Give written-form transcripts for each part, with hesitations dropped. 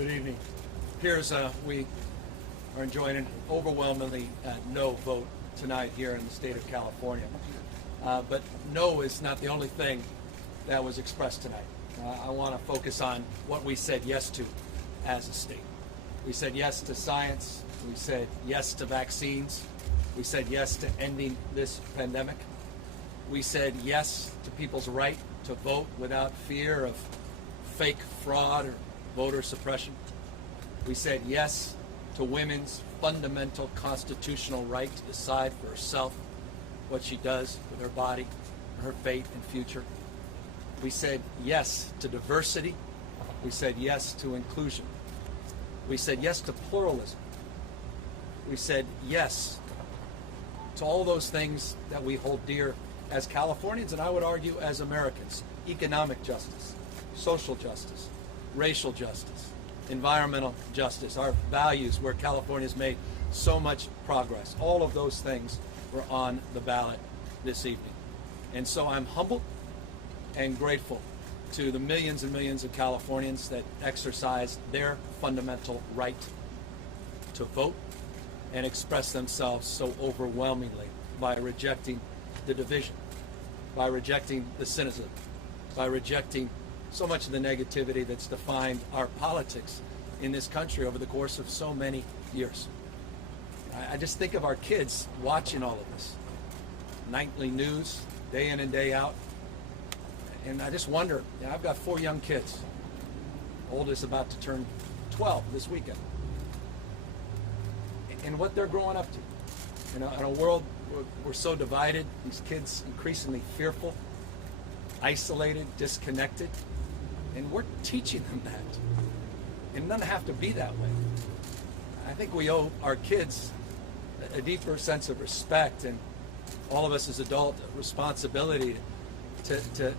Good evening. Peers, we are enjoying an overwhelmingly no vote tonight here in the state of California. But no is not the only thing that was expressed tonight. I want to focus on what we said yes to as a state. We said yes to science. We said yes to vaccines. We said yes to ending this pandemic. We said yes to people's right to vote without fear of fake fraud or voter suppression. We said yes to women's fundamental constitutional right to decide for herself what she does with her body, her fate and future. We said yes to diversity. We said yes to inclusion. We said yes to pluralism. We said yes to all those things that we hold dear as Californians, and I would argue as Americans: economic justice, social justice, racial justice, environmental justice, our values where California has made so much progress. All of those things were on the ballot this evening. And so I'm humbled and grateful to the millions and millions of Californians that exercised their fundamental right to vote and express themselves so overwhelmingly by rejecting the division, by rejecting the cynicism, by rejecting so much of the negativity that's defined our politics in this country over the course of so many years. I just think of our kids watching all of this. Nightly news, day in and day out. And I just wonder, I've got 4 young kids. Oldest about to turn 12 this weekend. And what they're growing up to. In a world where we're so divided, these kids increasingly fearful, isolated, disconnected. And we're teaching them that. And it doesn't have to be that way. I think we owe our kids a deeper sense of respect, and all of us as adults a responsibility to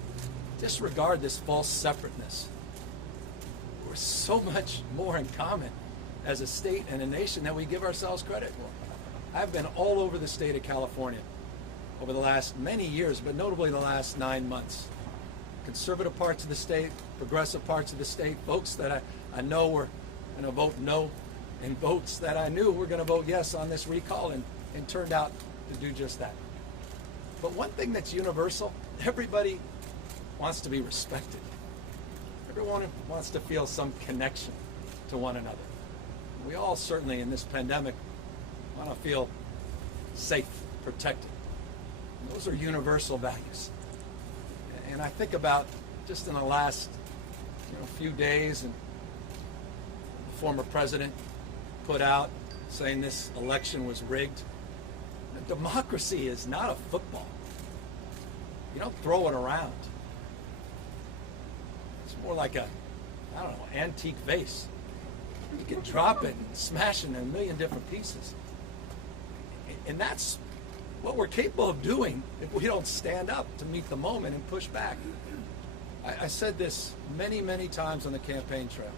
disregard this false separateness. We're so much more in common as a state and a nation than we give ourselves credit for. I've been all over the state of California over the last many years, but notably the last 9 months. Conservative parts of the state, progressive parts of the state, folks that I know were going to vote no, and votes that I knew were going to vote yes on this recall, and turned out to do just that. But one thing that's universal: everybody wants to be respected. Everyone wants to feel some connection to one another. We all certainly in this pandemic want to feel safe, protected. And those are universal values. And I think about just in the last few days, and the former president put out saying this election was rigged. Democracy is not a football. You don't throw it around. It's more like a, antique vase. You can drop it and smash it in a million different pieces. And that's what we're capable of doing if we don't stand up to meet the moment and push back. I said this many, many times on the campaign trail.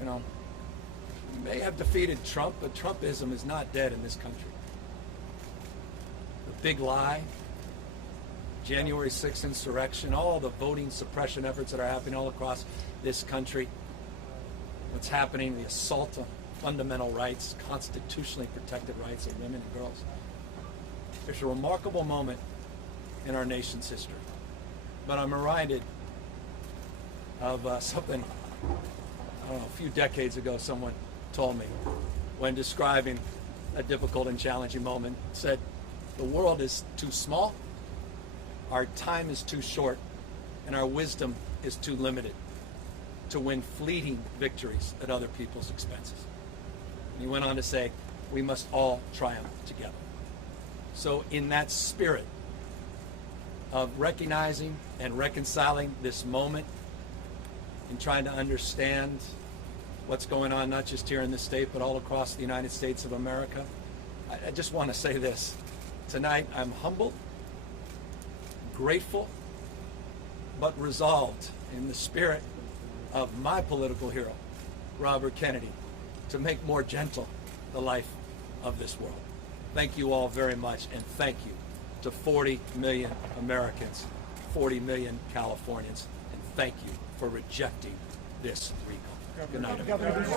We may have defeated Trump, but Trumpism is not dead in this country. The big lie, January 6th insurrection, all the voting suppression efforts that are happening all across this country, what's happening, the assault on fundamental rights, constitutionally protected rights of women and girls. There's a remarkable moment in our nation's history. But I'm reminded of something, a few decades ago someone told me when describing a difficult and challenging moment. Said, "The world is too small, our time is too short, and our wisdom is too limited to win fleeting victories at other people's expenses." And he went on to say, "We must all triumph together." So in that spirit of recognizing and reconciling this moment and trying to understand what's going on, not just here in this state, but all across the United States of America, I just want to say this. Tonight, I'm humbled, grateful, but resolved in the spirit of my political hero, Robert Kennedy, to make more gentle the life of this world. Thank you all very much, and thank you to 40 million Americans, 40 million Californians, and thank you for rejecting this recall. Good night, everybody.